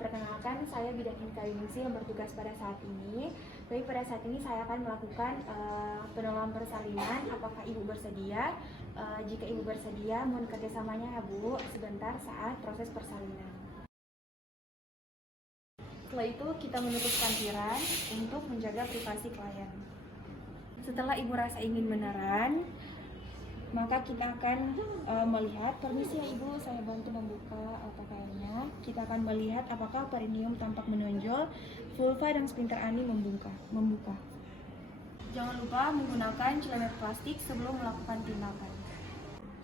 Perkenalkan, saya Bidan Inka Yunisi yang bertugas pada saat ini. Jadi pada saat ini saya akan melakukan penolongan persalinan. Apakah Ibu bersedia? Jika Ibu bersedia, mohon kerjasamanya ya Bu, sebentar saat proses persalinan. Setelah itu kita menutup lampiran untuk menjaga privasi klien. Setelah Ibu rasa ingin beneran, maka kita akan melihat, permisi ya Ibu, saya bantu membuka pakaiannya. Kita akan melihat apakah perineum tampak menonjol, vulva dan sphincter ani membuka. Jangan lupa menggunakan celemek plastik sebelum melakukan tindakan.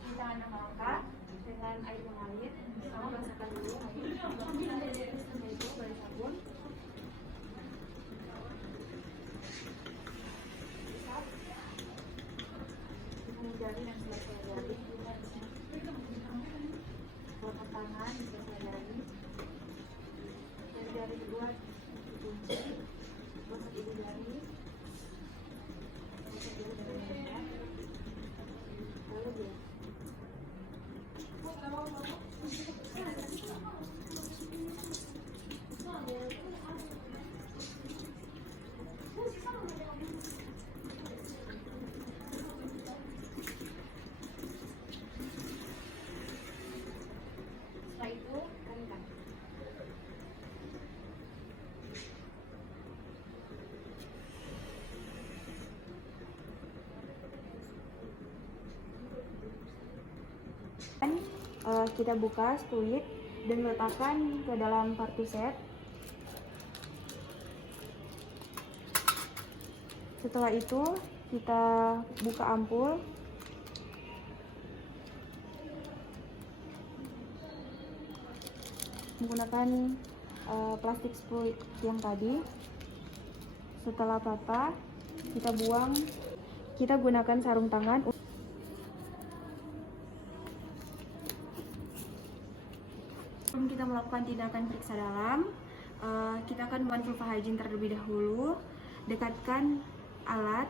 Kita akan angkat dengan air mengalir, sama basahkan dulu air, setelah itu balik sabun. Jari dan selesai jari, telapak tangan selesai jari, jari kedua dikunci, gosok ibu jari, gosok ibu dengan rendah, lalu dia. Setelah itu keringkan. Kita buka skulit dan letakkan ke dalam partuset. Setelah itu kita buka ampul. Menggunakan plastik skulit yang tadi. Setelah patah, kita buang. Kita gunakan sarung tangan. Sebelum kita melakukan tindakan periksa dalam, kita akan melakukan vulva hygiene terlebih dahulu. Dekatkan alat.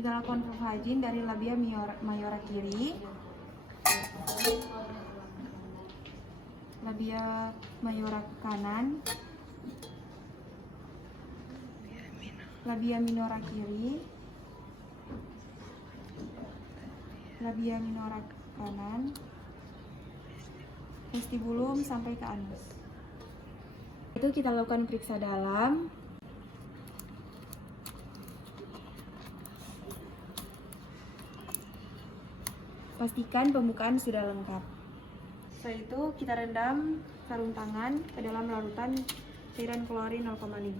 Kita lakukan vulva hygiene dari labia mayora kiri, labia mayora kanan, labia minora kiri, labia minora kanan, vestibulum sampai ke anus. Itu kita lakukan periksa dalam. Pastikan pembukaan sudah lengkap. Setelah itu kita rendam sarung tangan ke dalam larutan cairan klorin 0,5.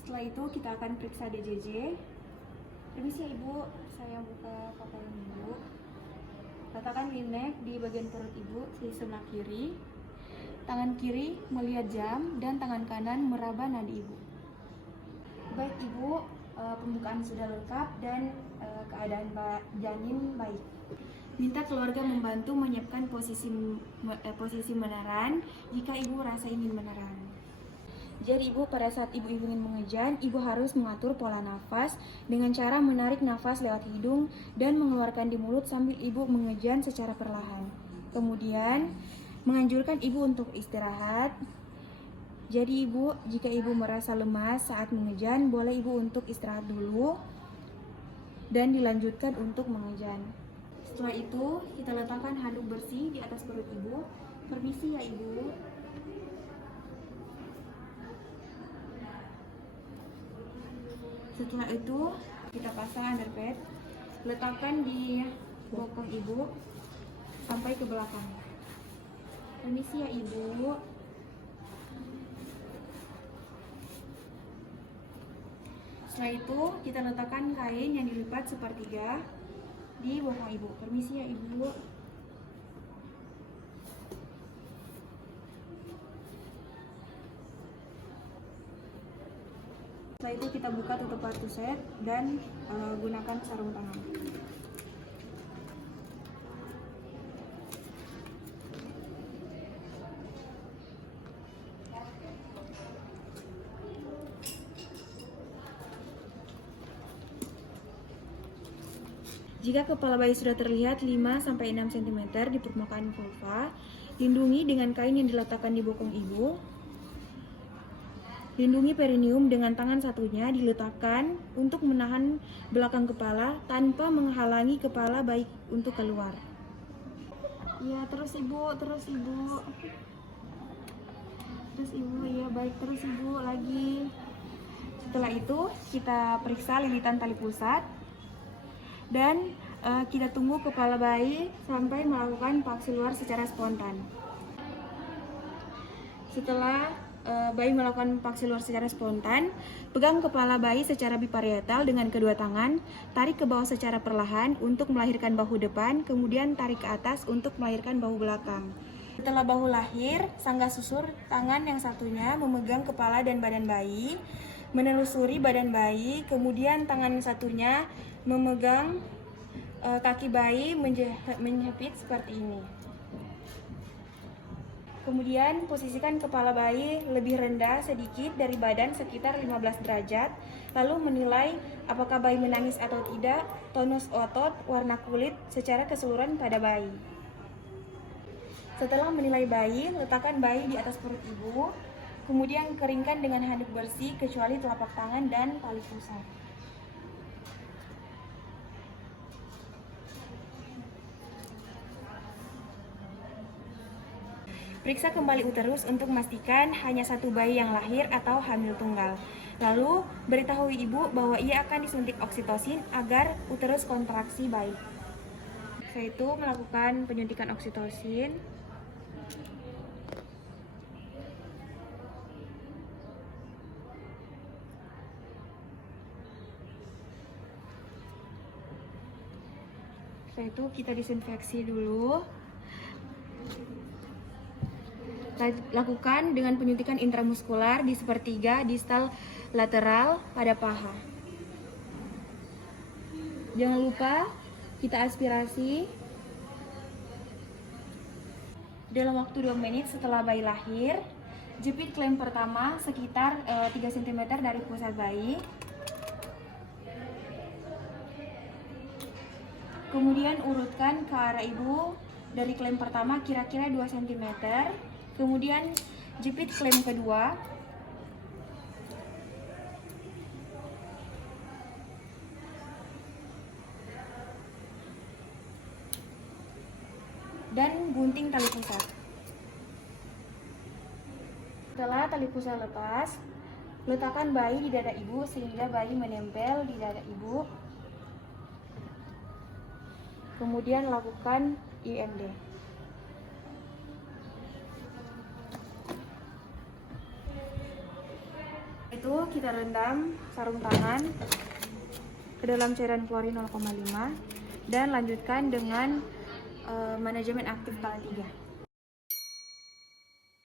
Setelah itu kita akan periksa DJJ. Permisi ya Ibu, saya buka pakaian Ibu. Letakkan linek di bagian perut Ibu di sebelah kiri. Tangan kiri melihat jam dan tangan kanan meraba nadi Ibu. Baik Ibu, pembukaan sudah lengkap dan keadaan janin baik. Minta keluarga membantu menyiapkan posisi meneran jika Ibu rasa ingin meneran. Jadi Ibu, pada saat Ibu ingin mengejan, Ibu harus mengatur pola nafas dengan cara menarik nafas lewat hidung dan mengeluarkan di mulut sambil Ibu mengejan secara perlahan. Kemudian, menganjurkan Ibu untuk istirahat. Jadi Ibu, jika Ibu merasa lemas saat mengejan, boleh Ibu untuk istirahat dulu dan dilanjutkan untuk mengejan. Setelah itu, kita letakkan handuk bersih di atas perut Ibu. Permisi ya Ibu. Setelah itu, kita pasang underpad. Letakkan di bokong Ibu sampai ke belakang. Permisi ya Ibu. Setelah itu, kita letakkan kain yang dilipat sepertiga di bokong Ibu. Permisi ya Ibu. Setelah itu kita buka tutup partuset dan gunakan sarung tangan. Jika kepala bayi sudah terlihat 5-6 cm di permukaan vulva, lindungi dengan kain yang diletakkan di bokong ibu. Lindungi perineum dengan tangan satunya diletakkan untuk menahan belakang kepala tanpa menghalangi kepala bayi untuk keluar. Iya, terus ibu. Terus ibu, ya baik, terus ibu lagi. Setelah itu kita periksa lilitan tali pusat dan kita tunggu kepala bayi sampai melakukan paksi luar secara spontan. Setelah bayi melakukan paksi luar secara spontan, pegang kepala bayi secara biparietal dengan kedua tangan, tarik ke bawah secara perlahan untuk melahirkan bahu depan, kemudian tarik ke atas untuk melahirkan bahu belakang. Setelah bahu lahir, sanggah susur tangan yang satunya memegang kepala dan badan bayi, menelusuri badan bayi, kemudian tangan satunya memegang kaki bayi menjepit seperti ini. Kemudian posisikan kepala bayi lebih rendah sedikit dari badan sekitar 15 derajat, lalu menilai apakah bayi menangis atau tidak, tonus otot, warna kulit secara keseluruhan pada bayi. Setelah menilai bayi, letakkan bayi di atas perut ibu, kemudian keringkan dengan handuk bersih kecuali telapak tangan dan tali pusat. Periksa kembali uterus untuk memastikan hanya satu bayi yang lahir atau hamil tunggal. Lalu, beritahu ibu bahwa ia akan disuntik oksitosin agar uterus kontraksi baik. Setelah itu, melakukan penyuntikan oksitosin. Setelah itu, kita disinfeksi dulu. Lakukan dengan penyuntikan intramuskular di sepertiga distal lateral pada paha. Jangan lupa kita aspirasi dalam waktu 2 menit setelah bayi lahir. Jepit klem pertama sekitar 3 cm dari pusat bayi. Kemudian urutkan ke arah ibu dari klem pertama kira-kira 2 cm. Kemudian jepit klem kedua. Dan gunting tali pusat. Setelah tali pusat lepas, letakkan bayi di dada ibu sehingga bayi menempel di dada ibu. Kemudian lakukan IMD. Itu kita rendam sarung tangan ke dalam cairan klorin 0,5 dan lanjutkan dengan manajemen aktif kala 3.